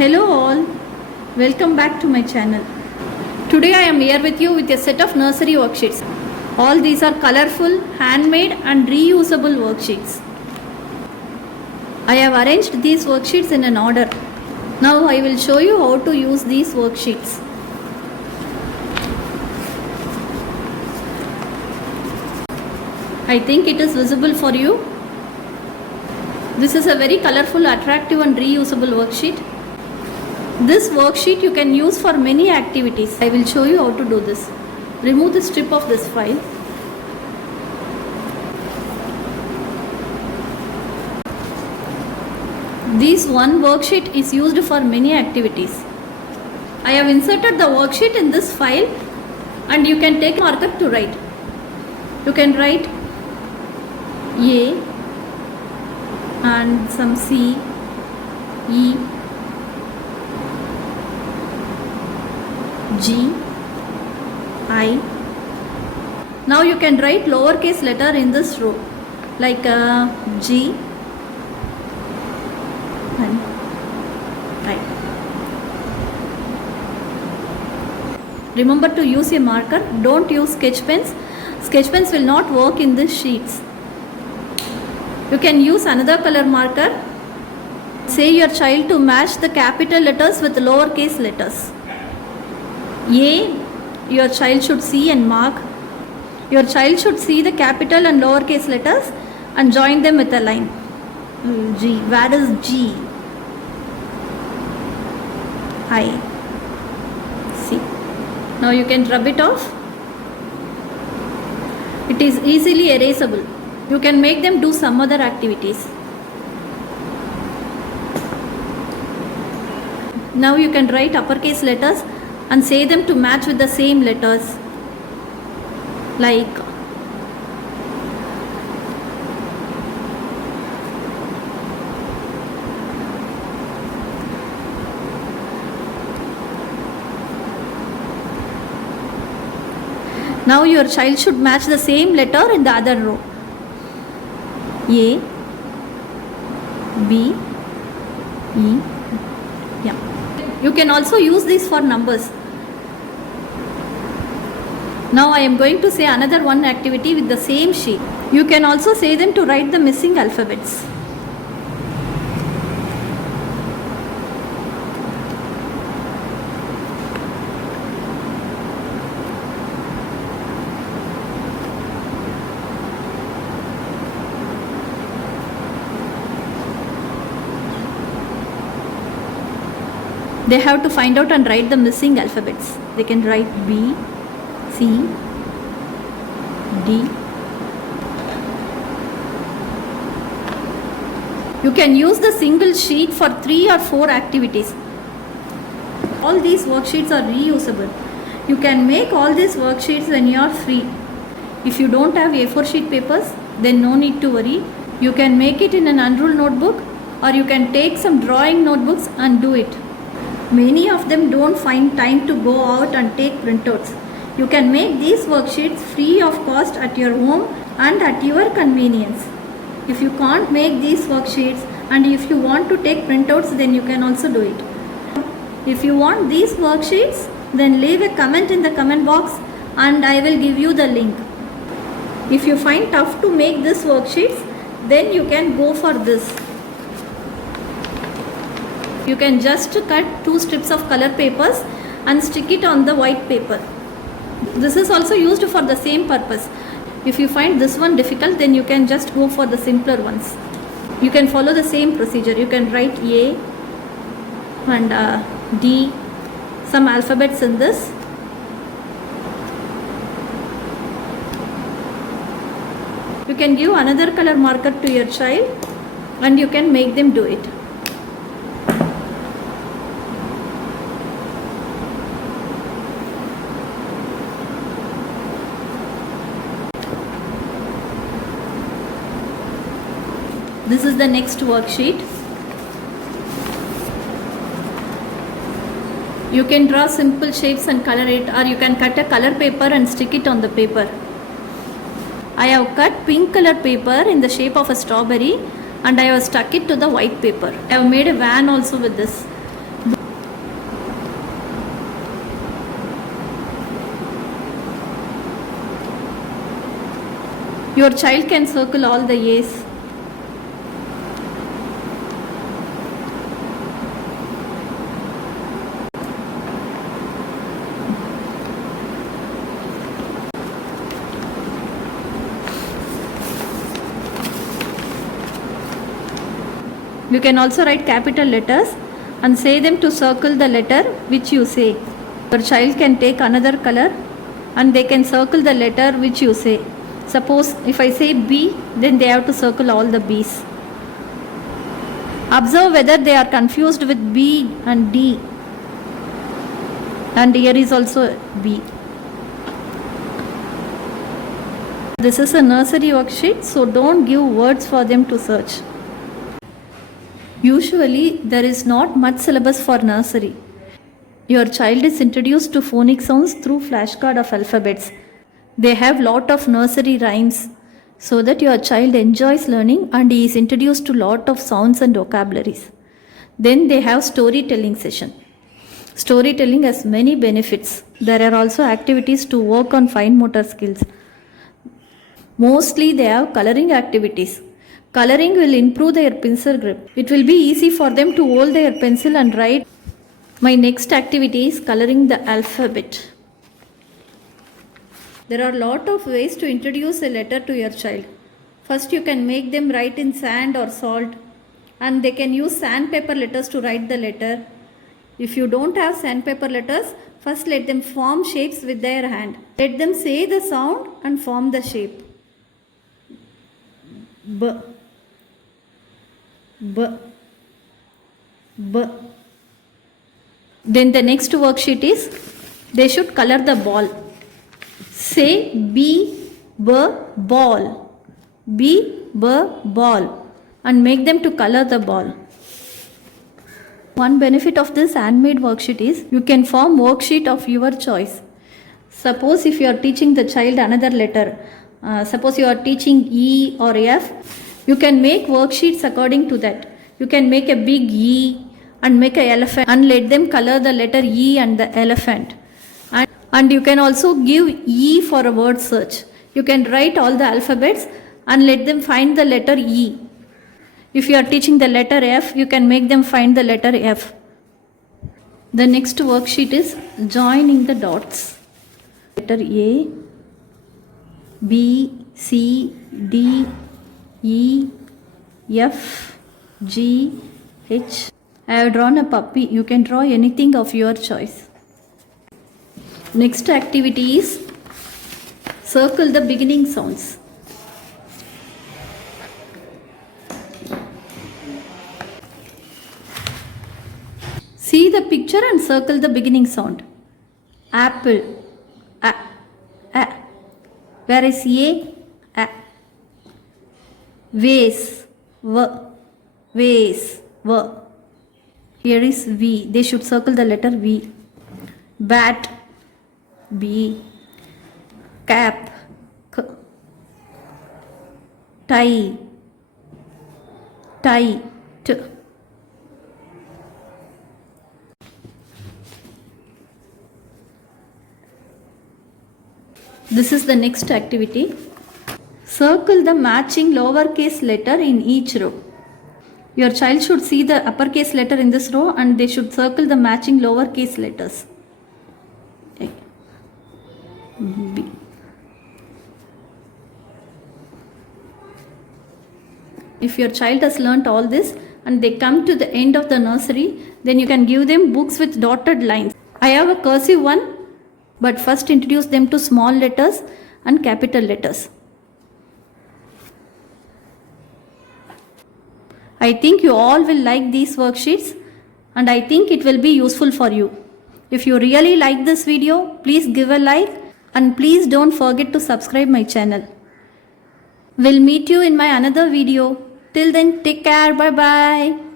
Hello all, welcome back to my channel. Today I am here with you with a set of nursery worksheets. All these are colorful, handmade and reusable worksheets. I have arranged these worksheets in an order. Now I will show you how to use these worksheets. I think it is visible for you. This is a very colorful, attractive and reusable worksheet. This worksheet you can use for many activities. I will show you how to do this. Remove the strip of this file. This one worksheet is used for many activities. I have inserted the worksheet in this file and you can take a marker to write. You can write A and some C, E, G, I. Now you can write lowercase letter in this row like G and I. Remember to use a marker. Don't use sketch pens. Sketch pens will not work in these sheets. You can use another color marker. Say your child to match the capital letters with lowercase letters. A, your child should see and mark. Your child should see the capital and lowercase letters and join them with a line. G, where is G? I. C. Now you can rub it off. It is easily erasable. You can make them do some other activities. Now you can write uppercase letters and say them to match with the same letters like now your child should match the same letter in the other row. A, B, E, yeah. You can also use these for numbers. Now I am going to say another one activity with the same sheet. You can also say them to write the missing alphabets. They have to find out and write the missing alphabets. They can write B, C, D. You can use the single sheet for 3 or 4 activities. All these worksheets are reusable. You can make all these worksheets when you are free. If you don't have A4 sheet papers, then no need to worry. You can make it in an unruled notebook or you can take some drawing notebooks and do it. Many of them don't find time to go out and take printouts. You can make these worksheets free of cost at your home and at your convenience. If you can't make these worksheets and if you want to take printouts, then you can also do it. If you want these worksheets, then leave a comment in the comment box and I will give you the link. If you find tough to make these worksheets, then you can go for this. You can just cut 2 strips of color papers and stick it on the white paper. This is also used for the same purpose. If you find this one difficult, then you can just go for the simpler ones. You can follow the same procedure. You can write A and D, some alphabets in this. You can give another color marker to your child and you can make them do it. This is the next worksheet. You can draw simple shapes and color it, or you can cut a color paper and stick it on the paper. I have cut pink color paper in the shape of a strawberry and I have stuck it to the white paper. I have made a van also with this. Your child can circle all the A's. You can also write capital letters and say them to circle the letter which you say. Your child can take another color and they can circle the letter which you say. Suppose if I say B, then they have to circle all the B's. Observe whether they are confused with B and D. And here is also B. This is a nursery worksheet, so don't give words for them to search. Usually, there is not much syllabus for nursery. Your child is introduced to phonic sounds through flashcard of alphabets. They have lot of nursery rhymes so that your child enjoys learning and he is introduced to lot of sounds and vocabularies. Then they have storytelling session. Storytelling has many benefits. There are also activities to work on fine motor skills. Mostly they have coloring activities. Coloring will improve their pencil grip. It will be easy for them to hold their pencil and write. My next activity is coloring the alphabet. There are a lot of ways to introduce a letter to your child. First, you can make them write in sand or salt, and they can use sandpaper letters to write the letter. If you don't have sandpaper letters, first let them form shapes with their hand. Let them say the sound and form the shape. B, B, B. Then the next worksheet is they should color the ball. Say B, B, ball. B, B, ball. And make them to color the ball. One benefit of this handmade worksheet is you can form worksheet of your choice. Suppose if you are teaching the child another letter, suppose you are teaching E or F, you can make worksheets according to that. You can make a big E and make an elephant and let them color the letter E and the elephant. And you can also give E for a word search. You can write all the alphabets and let them find the letter E. If you are teaching the letter F, you can make them find the letter F. The next worksheet is joining the dots. Letter A, B, C, D, E, F, G, H. I have drawn a puppy. You can draw anything of your choice. Next activity is circle the beginning sounds. See the picture and circle the beginning sound. Apple, A, A. Where is A? A. Vase, V, vase, V. Here is V. They should circle the letter V. Bat, B. Cap, K. Tie, tie, T. This is the next activity. Circle the matching lowercase letter in each row. Your child should see the uppercase letter in this row and they should circle the matching lowercase letters. A, B. If your child has learnt all this and they come to the end of the nursery, then you can give them books with dotted lines. I have a cursive one, but first introduce them to small letters and capital letters. I think you all will like these worksheets and I think it will be useful for you. If you really like this video, please give a like and please don't forget to subscribe my channel. We'll meet you in my another video. Till then, take care. Bye bye.